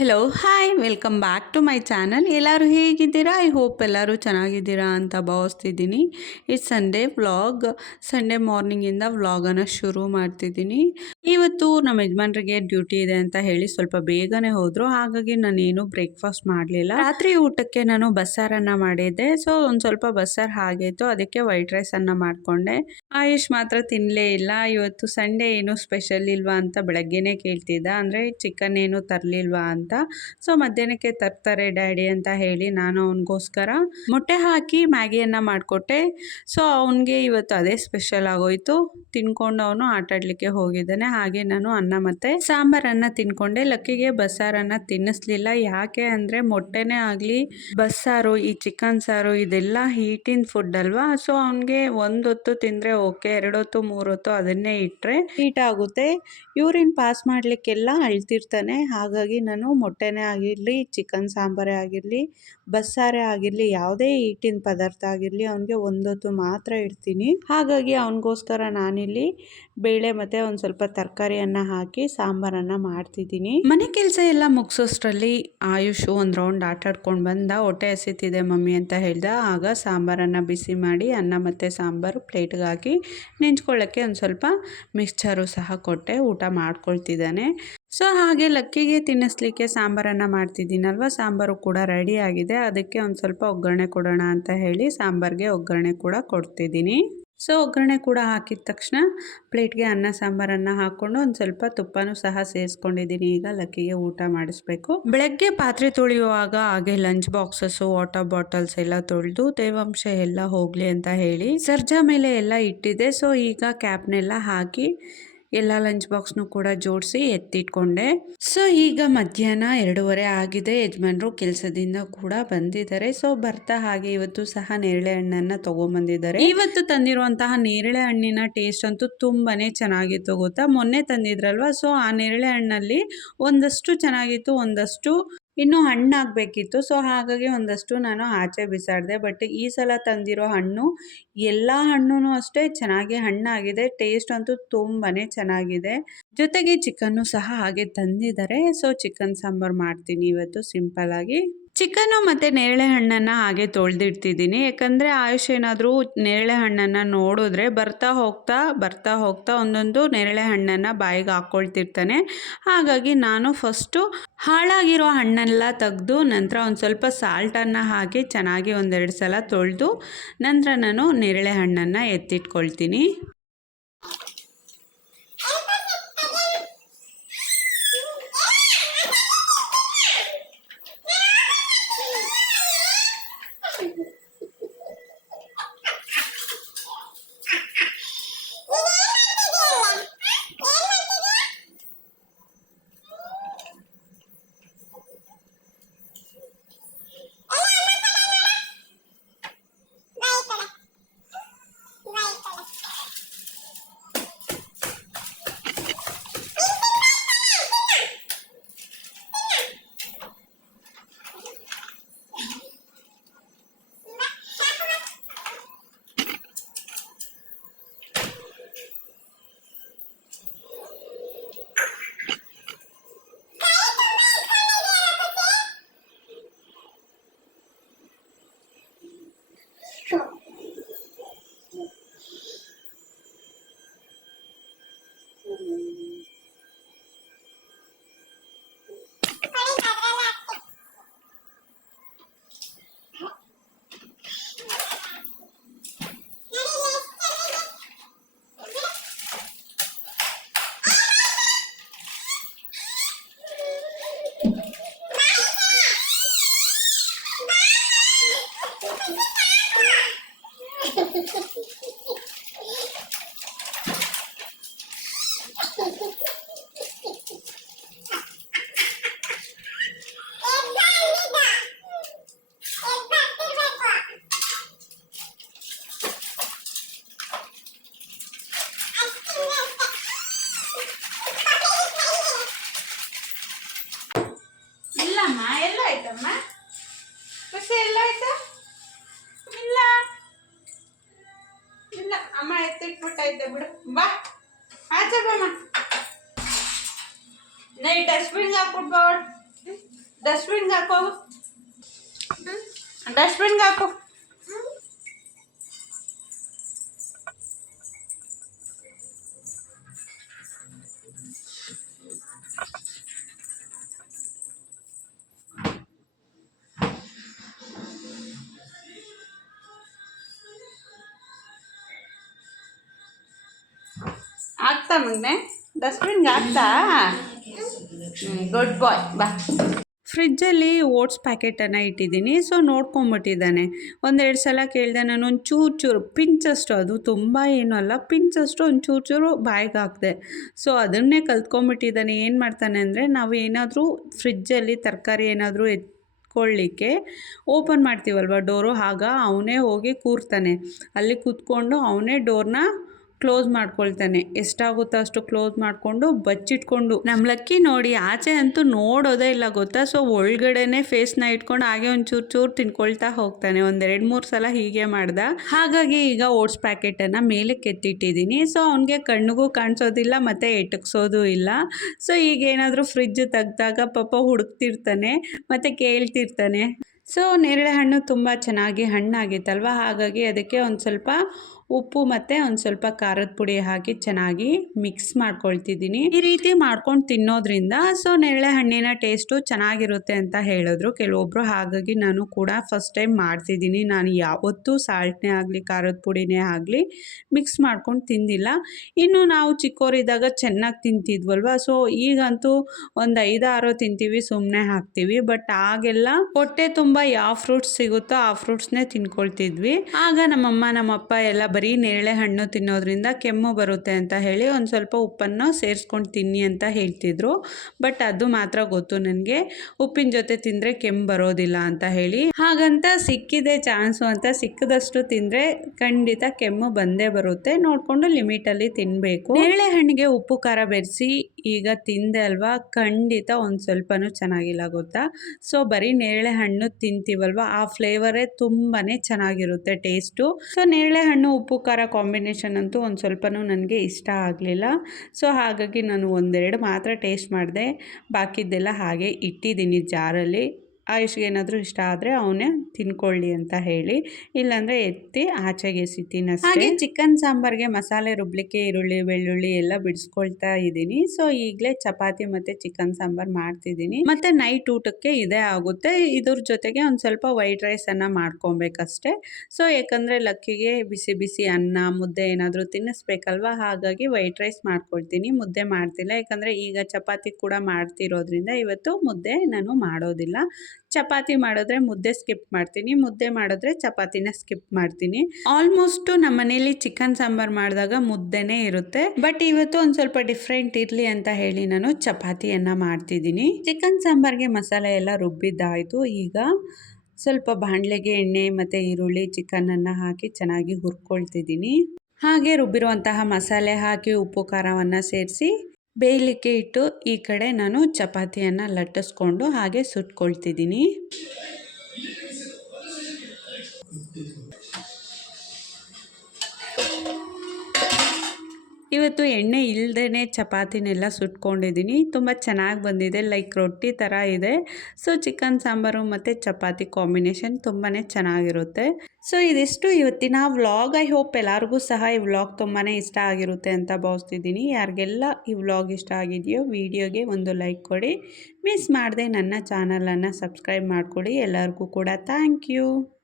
Hello hi welcome back to my channel ಎಲ್ಲರೂ ಹೇಗಿದ್ದೀರಾ? I hope ಎಲ್ಲರೂ ಚೆನ್ನಾಗಿದ್ದೀರಾ ಅಂತ ಭಾವಿಸ್ತಿದ್ದೀನಿ. ಈ ಸಂಡೇ ವ್ಲಾಗ್ ಸಂಡೇ ಮಾರ್ನಿಂಗಿಂದ ವ್ಲಾಗನ್ನು ಶುರು ಮಾಡ್ತಿದ್ದೀನಿ. ಇವತ್ತು ನಮ್ಮ ಯಜಮಾನ್ರಿಗೆ ಡ್ಯೂಟಿ ಇದೆ ಅಂತ ಹೇಳಿ ಸ್ವಲ್ಪ ಬೇಗನೆ ಹೋದರು. ಹಾಗಾಗಿ ನಾನೇನು ಬ್ರೇಕ್ಫಾಸ್ಟ್ ಮಾಡಲಿಲ್ಲ. ರಾತ್ರಿ ಊಟಕ್ಕೆ ನಾನು ಬಸ್ಸಾರನ್ನು ಮಾಡಿದ್ದೆ. ಸೊ ಒಂದು ಸ್ವಲ್ಪ ಬಸ್ಸಾರು ಹಾಗಿತ್ತು ಅದಕ್ಕೆ ವೈಟ್ ರೈಸನ್ನು ಮಾಡಿಕೊಂಡೆ. ಆಯುಷ್ ಮಾತ್ರ ತಿನ್ನಲೇ ಇಲ್ಲ. ಇವತ್ತು ಸಂಡೇ ಏನು ಸ್ಪೆಷಲ್ ಇಲ್ವಾ ಅಂತ ಬೆಳಗ್ಗೆನೇ ಕೇಳ್ತಿದ್ದ. ಅಂದರೆ ಚಿಕನ್ ಏನು ತರಲಿಲ್ವಾ ಅಂತ ಸೊ ಮಧ್ಯಾಹ್ನಕ್ಕೆ ತರ್ತಾರೆ ಡ್ಯಾಡಿ ಅಂತ ಹೇಳಿ ನಾನು ಅವನಿಗೋಸ್ಕರ ಮೊಟ್ಟೆ ಹಾಕಿ ಮ್ಯಾಗಿಯನ್ನು ಮಾಡಿಕೊಟ್ಟೆ. ಸೊ ಅವನಿಗೆ ಇವತ್ತು ಅದೇ ಸ್ಪೆಷಲ್ ಆಗೋಯ್ತು. ತಿನ್ಕೊಂಡು ಅವನು ಆಟಾಡಲಿಕ್ಕೆ ಹೋಗಿದ್ದಾನೆ. ಹಾಗೆ ನಾನು ಅನ್ನ ಮತ್ತು ಸಾಂಬಾರನ್ನ ತಿನ್ಕೊಂಡೆ. ಲಕ್ಕಿಗೆ ಬಸ್ಸಾರನ್ನು ತಿನ್ನಿಸ್ಲಿಲ್ಲ. ಯಾಕೆ ಅಂದರೆ ಮೊಟ್ಟೆನೇ ಆಗಲಿ, ಬಸ್ಸಾರು, ಈ ಚಿಕನ್ ಸಾರು ಇದೆಲ್ಲ ಹೀಟಿನ ಫುಡ್ ಅಲ್ವಾ? ಸೊ ಅವನಿಗೆ ಒಂದೊತ್ತು ತಿಂದರೆ ಓಕೆ ಎರಡೊತ್ತು ಮೂರೊತ್ತು ಅದನ್ನೇ ಇಟ್ಟರೆ ಹೀಟ್ ಆಗುತ್ತೆ. ಯೂರಿನ್ ಪಾಸ್ ಮಾಡಲಿಕ್ಕೆಲ್ಲ ಅಳ್ತಿರ್ತಾನೆ. ಹಾಗಾಗಿ ನಾನು ಮೊಟ್ಟೆನೇ ಆಗಿರಲಿ, ಚಿಕನ್ ಸಾಂಬಾರೇ ಆಗಿರಲಿ, ಬಸ್ಸಾರೇ ಆಗಿರಲಿ, ಯಾವುದೇ ಹಿಟ್ಟಿನ ಪದಾರ್ಥ ಆಗಿರಲಿ, ಅವನಿಗೆ ಒಂದೊತ್ತು ಮಾತ್ರ ಇಡ್ತೀನಿ. ಹಾಗಾಗಿ ಅವನಿಗೋಸ್ಕರ ನಾನಿಲ್ಲಿ ಬೇಳೆ ಮತ್ತು ಒಂದು ಸ್ವಲ್ಪ ತರಕಾರಿಯನ್ನು ಹಾಕಿ ಸಾಂಬಾರನ್ನು ಮಾಡ್ತಿದ್ದೀನಿ. ಮನೆ ಕೆಲಸ ಎಲ್ಲ ಮುಗಿಸೋಷ್ಟರಲ್ಲಿ ಆಯುಷ್ ಒಂದು ರೌಂಡ್ ಆಟಾಡ್ಕೊಂಡು ಬಂದ, ಹೊಟ್ಟೆ ಹಸಿತಿದೆ ಮಮ್ಮಿ ಅಂತ ಹೇಳ್ದ. ಆಗ ಸಾಂಬಾರನ್ನು ಬಿಸಿ ಮಾಡಿ ಅನ್ನ ಮತ್ತು ಸಾಂಬಾರು ಪ್ಲೇಟ್ಗೆ ಹಾಕಿ ನೆಂಚ್ಕೊಳ್ಳೋಕ್ಕೆ ಒಂದು ಸ್ವಲ್ಪ ಮಿಕ್ಸ್ಚರು ಸಹ ಕೊಟ್ಟೆ, ಊಟ ಮಾಡ್ಕೊಳ್ತಿದ್ದಾನೆ. ಸೊ ಹಾಗೆ ಲಕ್ಕಿಗೆ ತಿನ್ನಿಸ್ಲಿಕ್ಕೆ ಸಾಂಬಾರನ್ನು ಮಾಡ್ತಿದ್ದೀನಲ್ವ? ಸಾಂಬಾರು ಕೂಡ ರೆಡಿ ಆಗಿದೆ. ಅದಕ್ಕೆ ಒಂದು ಸ್ವಲ್ಪ ಒಗ್ಗರಣೆ ಕೊಡೋಣ ಅಂತ ಹೇಳಿ ಸಾಂಬಾರಿಗೆ ಒಗ್ಗರಣೆ ಕೂಡ ಕೊಡ್ತಿದ್ದೀನಿ. ಸೊ ಒಗ್ಗರಣೆ ಕೂಡ ಹಾಕಿದ ತಕ್ಷಣ ಪ್ಲೇಟ್ಗೆ ಅನ್ನ ಸಾಂಬಾರನ್ನು ಹಾಕ್ಕೊಂಡು ಒಂದು ಸ್ವಲ್ಪ ತುಪ್ಪನೂ ಸಹ ಸೇರಿಸ್ಕೊಂಡಿದ್ದೀನಿ. ಈಗ ಲಕ್ಕಿಗೆ ಊಟ ಮಾಡಿಸ್ಬೇಕು. ಬೆಳಗ್ಗೆ ಪಾತ್ರೆ ತೊಳೆಯುವಾಗ ಹಾಗೆ ಲಂಚ್ ಬಾಕ್ಸಸ್ಸು ವಾಟರ್ ಬಾಟಲ್ಸ್ ಎಲ್ಲ ತೊಳೆದು ತೇವಾಂಶ ಎಲ್ಲ ಹೋಗಲಿ ಅಂತ ಹೇಳಿ ಸರ್ಜಾ ಮೇಲೆ ಎಲ್ಲ ಇಟ್ಟಿದೆ ಸೊ ಈಗ ಕ್ಯಾಪ್ನೆಲ್ಲ ಹಾಕಿ ಎಲ್ಲ ಲಂಚ್ ಬಾಕ್ಸ್ನು ಕೂಡ ಜೋಡಿಸಿ ಎತ್ತಿಟ್ಕೊಂಡೆ. ಸೊ ಈಗ ಮಧ್ಯಾಹ್ನ ಎರಡೂವರೆ ಆಗಿದೆ. ಯಜಮಾನ್ರು ಕೆಲಸದಿಂದ ಕೂಡ ಬಂದಿದ್ದಾರೆ. ಸೊ ಬರ್ತಾ ಹಾಗೆ ಇವತ್ತು ಸಹ ನೇರಳೆ ಹಣ್ಣನ್ನ ತಗೊಂಡ್ಬಂದಿದ್ದಾರೆ ಇವತ್ತು ತಂದಿರುವಂತಹ ನೇರಳೆ ಹಣ್ಣಿನ ಟೇಸ್ಟ್ ಅಂತೂ ತುಂಬಾನೇ ಚೆನ್ನಾಗಿತ್ತು, ಗೊತ್ತಾ? ಮೊನ್ನೆ ತಂದಿದ್ರಲ್ವಾ? ಸೊ ಆ ನೇರಳೆ ಹಣ್ಣಲ್ಲಿ ಒಂದಷ್ಟು ಚೆನ್ನಾಗಿತ್ತು, ಒಂದಷ್ಟು ಇನ್ನು ಹಣ್ಣಾಗಬೇಕಿತ್ತು. ಸೊ, ಹಾಗಾಗಿ ಒಂದಷ್ಟು ನಾನು ಆಚೆ ಬಿಸಾಡಿದೆ. ಬಟ್ ಈ ಸಲ ತಂದಿರೋ ಹಣ್ಣು, ಎಲ್ಲ ಹಣ್ಣು ಅಷ್ಟೇ ಚೆನ್ನಾಗಿ ಹಣ್ಣಾಗಿದೆ. ಟೇಸ್ಟ್ ಅಂತೂ ತುಂಬಾ ಚೆನ್ನಾಗಿದೆ. ಜೊತೆಗೆ ಚಿಕನ್ನು ಸಹ ಹಾಗೆ ತಂದಿದ್ದಾರೆ. ಸೊ, ಚಿಕನ್ ಸಾಂಬಾರು ಮಾಡ್ತೀನಿ ಇವತ್ತು ಸಿಂಪಲ್ ಆಗಿ ಚಿಕನ್ನು ಮತ್ತು ನೇರಳೆ ಹಣ್ಣನ್ನು ಹಾಗೆ ತೊಳೆದಿಡ್ತಿದ್ದೀನಿ. ಯಾಕಂದರೆ ಆಯುಷ್ ಏನಾದರೂ ನೇರಳೆ ಹಣ್ಣನ್ನು ನೋಡಿದ್ರೆ ಬರ್ತಾ ಹೋಗ್ತಾ ಬರ್ತಾ ಹೋಗ್ತಾ ಒಂದೊಂದು ನೇರಳೆ ಹಣ್ಣನ್ನು ಬಾಯಿಗೆ ಹಾಕ್ಕೊಳ್ತಿರ್ತಾನೆ ಹಾಗಾಗಿ ನಾನು ಫಸ್ಟು ಹಾಳಾಗಿರೋ ಹಣ್ಣೆಲ್ಲ ತೆಗೆದು, ನಂತರ ಒಂದು ಸ್ವಲ್ಪ ಸಾಲ್ಟನ್ನು ಹಾಕಿ ಚೆನ್ನಾಗಿ ಒಂದೆರಡು ಸಲ ತೊಳೆದು, ನಂತರ ನಾನು ನೇರಳೆ ಹಣ್ಣನ್ನು ಎತ್ತಿಟ್ಕೊಳ್ತೀನಿ. ಅಮ್ಮ ಎತ್ತಿಟ್ಬಿಟ್ಟೈತೆ ಬಿಡು. ಬಾ. ಆಚೆ ಬಮ್ಮ. ನೈ ಡಸ್ಟ್ಬಿನ್ಗೆ ಹಾಕ್ಬಿಟ್ಟು ಬಾ. ಡಸ್ಟ್ಬಿನ್ಗೆ ಹಾಕೋ. ಡಸ್ಟ್ಬಿನ್ಗೆ ಹಾಕು. ಆಗ್ತಾ ಮಗನೆ ಡಸ್ಟ್ಬಿನ್ಗೆ ಆಗ್ತಾ? ಗುಡ್ ಬಾಯ್ ಬಾ. ಫ್ರಿಜ್ಜಲ್ಲಿ ಓಟ್ಸ್ ಪ್ಯಾಕೆಟನ್ನು ಇಟ್ಟಿದ್ದೀನಿ ಸೊ ನೋಡ್ಕೊಂಬಿಟ್ಟಿದ್ದಾನೆ. ಒಂದೆರಡು ಸಲ ಕೇಳಿದೆ ನಾನು ಒಂದು ಚೂರು ಚೂರು ಪಿಂಚಷ್ಟು ಅದು ತುಂಬ ಏನೂ ಅಲ್ಲ, ಪಿಂಚಷ್ಟು ಒಂದು ಚೂರು ಚೂರು ಬಾಯಿಗೆ ಹಾಕಿದೆ. ಸೊ ಅದನ್ನೇ ಕಲ್ತ್ಕೊಂಬಿಟ್ಟಿದ್ದಾನೆ, ಏನು ಮಾಡ್ತಾನೆ ಅಂದರೆ ನಾವು ಏನಾದರೂ ಫ್ರಿಜ್ಜಲ್ಲಿ ತರಕಾರಿ ಏನಾದರೂ ಎತ್ಕೊಳ್ಳಿಕ್ಕೆ ಓಪನ್ ಮಾಡ್ತೀವಲ್ವ, ಡೋರು, ಆಗ ಅವನೇ ಹೋಗಿ ಕೂರ್ತಾನೆ. ಅಲ್ಲಿ ಕೂತ್ಕೊಂಡು ಅವನೇ ಡೋರ್ನ ಕ್ಲೋಸ್ ಮಾಡ್ಕೊಳ್ತಾನೆ. ಎಷ್ಟಾಗುತ್ತೋ ಅಷ್ಟು ಕ್ಲೋಸ್ ಮಾಡಿಕೊಂಡು ಬಚ್ಚಿಟ್ಕೊಂಡು. ನಮ್ಮ ಲಕ್ಕಿ ನೋಡಿ, ಆಚೆ ಅಂತೂ ನೋಡೋದೇ ಇಲ್ಲ ಗೊತ್ತಾ? ಸೊ ಒಳಗಡೆನೆ ಫೇಸ್ನ ಇಟ್ಕೊಂಡು ಹಾಗೆ ಒಂದು ಚೂರು ಚೂರು ತಿನ್ಕೊಳ್ತಾ ಹೋಗ್ತಾನೆ. ಒಂದೆರಡು ಮೂರು ಸಲ ಹೀಗೆ ಮಾಡ್ದ. ಹಾಗಾಗಿ ಈಗ ಓಟ್ಸ್ ಪ್ಯಾಕೆಟನ್ನು ಮೇಲೆ ಕೆತ್ತಿಟ್ಟಿದ್ದೀನಿ ಸೊ ಅವನಿಗೆ ಕಣ್ಣಿಗೂ ಕಾಣಿಸೋದಿಲ್ಲ, ಮತ್ತು ಎಟಕ್ಸೋದು ಇಲ್ಲ. ಸೊ ಈಗ ಏನಾದರೂ ಫ್ರಿಜ್ ತೆಗ್ದಾಗ ಪಾಪ ಹುಡುಕ್ತಿರ್ತಾನೆ, ಮತ್ತು ಕೇಳ್ತಿರ್ತಾನೆ. ಸೊ ನೇರಳೆ ಹಣ್ಣು ತುಂಬ ಚೆನ್ನಾಗಿ ಹಣ್ಣಾಗಿತ್ತಲ್ವ? ಹಾಗಾಗಿ ಅದಕ್ಕೆ ಒಂದು ಸ್ವಲ್ಪ ಉಪ್ಪು ಮತ್ತು ಒಂದು ಸ್ವಲ್ಪ ಖಾರದ ಪುಡಿ ಹಾಕಿ ಚೆನ್ನಾಗಿ ಮಿಕ್ಸ್ ಮಾಡ್ಕೊಳ್ತಿದ್ದೀನಿ. ಈ ರೀತಿ ಮಾಡ್ಕೊಂಡು ತಿನ್ನೋದ್ರಿಂದ ಸೊ ನೇರಳೆ ಹಣ್ಣಿನ ಟೇಸ್ಟು ಚೆನ್ನಾಗಿರುತ್ತೆ ಅಂತ ಹೇಳಿದ್ರು. ಕೆಲವೊಬ್ಬರು ಹಾಗಾಗಿ ನಾನು ಕೂಡ ಫಸ್ಟ್ ಟೈಮ್ ಮಾಡ್ತಿದ್ದೀನಿ. ನಾನು ಯಾವತ್ತೂ ಸಾಲ್ಟ್ನೇ ಆಗಲಿ, ಖಾರದ ಪುಡಿನೇ ಆಗಲಿ ಮಿಕ್ಸ್ ಮಾಡ್ಕೊಂಡು ತಿಂದಿಲ್ಲ. ಇನ್ನು ನಾವು ಚಿಕ್ಕವರಿದ್ದಾಗ ಚೆನ್ನಾಗಿ ತಿಂತಿದ್ವಲ್ವ? ಸೊ ಈಗಂತೂ ಒಂದು ಐದಾರು ತಿಂತೀವಿ ಸುಮ್ಮನೆ ಹಾಕ್ತೀವಿ. ಬಟ್ ಆಗೆಲ್ಲ ಹೊಟ್ಟೆ ತುಂಬ ಯಾವ ಫ್ರೂಟ್ಸ್ ಸಿಗುತ್ತೋ ಆ ಫ್ರೂಟ್ಸ್ನೇ ತಿನ್ಕೊಳ್ತಿದ್ವಿ. ಆಗ ನಮ್ಮಮ್ಮ, ನಮ್ಮಪ್ಪ ಎಲ್ಲ ಬರೀ ನೇರಳೆ ಹಣ್ಣು ತಿನ್ನೋದ್ರಿಂದ ಕೆಮ್ಮು ಬರುತ್ತೆ ಅಂತ ಹೇಳಿ ಒಂದು ಸ್ವಲ್ಪ ಉಪ್ಪನ್ನು ಸೇರಿಸ್ಕೊಂಡು ತಿನ್ನಿ ಅಂತ ಹೇಳ್ತಿದ್ರು. ಬಟ್ ಅದು ಮಾತ್ರ ಗೊತ್ತು ನನಗೆ. ಉಪ್ಪಿನ ಜೊತೆ ತಿಂದರೆ ಕೆಮ್ಮು ಬರೋದಿಲ್ಲ ಅಂತ ಹೇಳಿ. ಹಾಗಂತ ಸಿಕ್ಕಿದೆ ಚಾನ್ಸು ಅಂತ ಸಿಕ್ಕದಷ್ಟು ತಿಂದರೆ ಖಂಡಿತ ಕೆಮ್ಮು ಬಂದೇ ಬರುತ್ತೆ. ನೋಡಿಕೊಂಡು ಲಿಮಿಟಲ್ಲಿ ತಿನ್ನಬೇಕು ನೇರಳೆ ಹಣ್ಣಿಗೆ ಉಪ್ಪು, ಖಾರ ಬೆರೆಸಿ ಈಗ ತಿಂದೆ ಅಲ್ವಾ? ಖಂಡಿತ ಒಂದು ಸ್ವಲ್ಪನೂ ಚೆನ್ನಾಗಿಲ್ಲ ಗೊತ್ತಾ? ಸೊ ಬರೀ ನೇರಳೆ ಹಣ್ಣು ತಿಂತೀವಲ್ವಾ? ಆ ಫ್ಲೇವರೇ ತುಂಬಾ ಚೆನ್ನಾಗಿರುತ್ತೆ ಟೇಸ್ಟು ಸೊ ನೇರಳೆ ಹಣ್ಣು ಖಾರ ಕಾಂಬಿನೇಷನ್ ಅಂತೂ ಒಂದು ಸ್ವಲ್ಪನೂ ನನಗೆ ಇಷ್ಟ ಆಗಲಿಲ್ಲ. ಸೊ, ಹಾಗಾಗಿ ನಾನು ಒಂದೆರಡು ಮಾತ್ರ ಟೇಸ್ಟ್ ಮಾಡಿದೆ. ಬಾಕಿದ್ದೆಲ್ಲ ಹಾಗೆ ಇಟ್ಟಿದ್ದೀನಿ ಜಾರಲ್ಲಿ. ಆಯುಷ್ಗೆ ಏನಾದರೂ ಇಷ್ಟ ಆದರೆ ಅವನೇ ತಿನ್ಕೊಳ್ಳಿ ಅಂತ ಹೇಳಿ. ಇಲ್ಲಾಂದರೆ ಎತ್ತಿ ಆಚೆಗೆ ಎಸಿತೀನಿ ಹಾಗೆ ಚಿಕನ್ ಸಾಂಬಾರ್ಗೆ ಮಸಾಲೆ ರುಬ್ಲಿಕ್ಕೆ ಈರುಳ್ಳಿ ಬೆಳ್ಳುಳ್ಳಿ ಎಲ್ಲ ಬಿಡಿಸ್ಕೊಳ್ತಾ ಇದ್ದೀನಿ. ಸೊ ಈಗಲೇ ಚಪಾತಿ ಮತ್ತು ಚಿಕನ್ ಸಾಂಬಾರ್ ಮಾಡ್ತಿದ್ದೀನಿ. ಮತ್ತು ನೈಟ್ ಊಟಕ್ಕೆ ಇದೇ ಆಗುತ್ತೆ. ಇದ್ರ ಜೊತೆಗೆ ಒಂದು ಸ್ವಲ್ಪ ವೈಟ್ ರೈಸನ್ನು ಮಾಡ್ಕೊಬೇಕಷ್ಟೇ. ಸೊ ಯಾಕಂದರೆ ಲಕ್ಕಿಗೆ ಬಿಸಿ ಬಿಸಿ ಅನ್ನ ಮುದ್ದೆ ಏನಾದರೂ ತಿನ್ನಿಸ್ಬೇಕಲ್ವಾ? ಹಾಗಾಗಿ ವೈಟ್ ರೈಸ್ ಮಾಡ್ಕೊಳ್ತೀನಿ. ಮುದ್ದೆ ಮಾಡ್ತಿಲ್ಲ. ಯಾಕಂದರೆ ಈಗ ಚಪಾತಿ ಕೂಡ ಮಾಡ್ತಿರೋದ್ರಿಂದ ಇವತ್ತು ಮುದ್ದೆ ನಾನು ಮಾಡೋದಿಲ್ಲ. ಚಪಾತಿ ಮಾಡಿದ್ರೆ ಮುದ್ದೆ ಸ್ಕಿಪ್ ಮಾಡ್ತೀನಿ, ಮುದ್ದೆ ಮಾಡಿದ್ರೆ ಚಪಾತಿನ ಸ್ಕಿಪ್ ಮಾಡ್ತೀನಿ. ಆಲ್ಮೋಸ್ಟ್ ನಮ್ಮ ಮನೇಲಿ ಚಿಕನ್ ಸಾಂಬಾರ್ ಮಾಡಿದಾಗ ಮುದ್ದೆನೇ ಇರುತ್ತೆ. ಬಟ್ ಇವತ್ತು ಒಂದು ಸ್ವಲ್ಪ ಡಿಫ್ರೆಂಟ್ ಇರಲಿ ಅಂತ ಹೇಳಿ ನಾನು ಚಪಾತಿಯನ್ನು ಮಾಡ್ತಿದ್ದೀನಿ. ಚಿಕನ್ ಸಾಂಬಾರ್ಗೆ ಮಸಾಲೆ ಎಲ್ಲ ರುಬ್ಬಿದ್ದಾಯಿತು. ಈಗ ಸ್ವಲ್ಪ ಬಾಣಲೆಗೆ ಎಣ್ಣೆ ಮತ್ತು ಈರುಳ್ಳಿ ಚಿಕನನ್ನು ಹಾಕಿ ಚೆನ್ನಾಗಿ ಹುರ್ಕೊಳ್ತಿದ್ದೀನಿ. ಹಾಗೆ ರುಬ್ಬಿರುವಂತಹ ಮಸಾಲೆ ಹಾಕಿ ಉಪ್ಪು, ಖಾರವನ್ನು ಸೇರಿಸಿ ಬೇಯಲಿಕ್ಕೆ ಇಟ್ಟು ಈ ಕಡೆ ನಾನು ಚಪಾತಿಯನ್ನು ಲಟ್ಟಿಸ್ಕೊಂಡು ಹಾಗೆ ಸುಟ್ಕೊಳ್ತಿದ್ದೀನಿ. ಇವತ್ತು ಎಣ್ಣೆ ಇಲ್ಲದೇ ಚಪಾತಿನೆಲ್ಲ ಸುಟ್ಕೊಂಡಿದ್ದೀನಿ. ತುಂಬ ಚೆನ್ನಾಗಿ ಬಂದಿದೆ, ಲೈಕ್ ರೊಟ್ಟಿ ಥರ ಇದೆ. ಸೊ, ಚಿಕನ್ ಸಾಂಬಾರು ಮತ್ತು ಚಪಾತಿ ಕಾಂಬಿನೇಷನ್ ತುಂಬಾ ಚೆನ್ನಾಗಿರುತ್ತೆ. ಸೊ, ಇದಿಷ್ಟು ಇವತ್ತಿನ ವ್ಲಾಗ್. ಐ ಹೋಪ್ ಎಲ್ಲರಿಗೂ ಸಹ ಈ ವ್ಲಾಗ್ ತುಂಬಾ ಇಷ್ಟ ಆಗಿರುತ್ತೆ ಅಂತ ಭಾವಿಸ್ತಿದ್ದೀನಿ. ಯಾರಿಗೆಲ್ಲ ಈ ವ್ಲಾಗ್ ಇಷ್ಟ ಆಗಿದೆಯೋ, ವಿಡಿಯೋಗೆ ಒಂದು ಲೈಕ್ ಕೊಡಿ. ಮಿಸ್ ಮಾಡದೆ ನನ್ನ ಚಾನಲನ್ನು ಸಬ್ಸ್ಕ್ರೈಬ್ ಮಾಡಿಕೊಡಿ. ಎಲ್ಲರಿಗೂ ಕೂಡ ಥ್ಯಾಂಕ್ ಯು.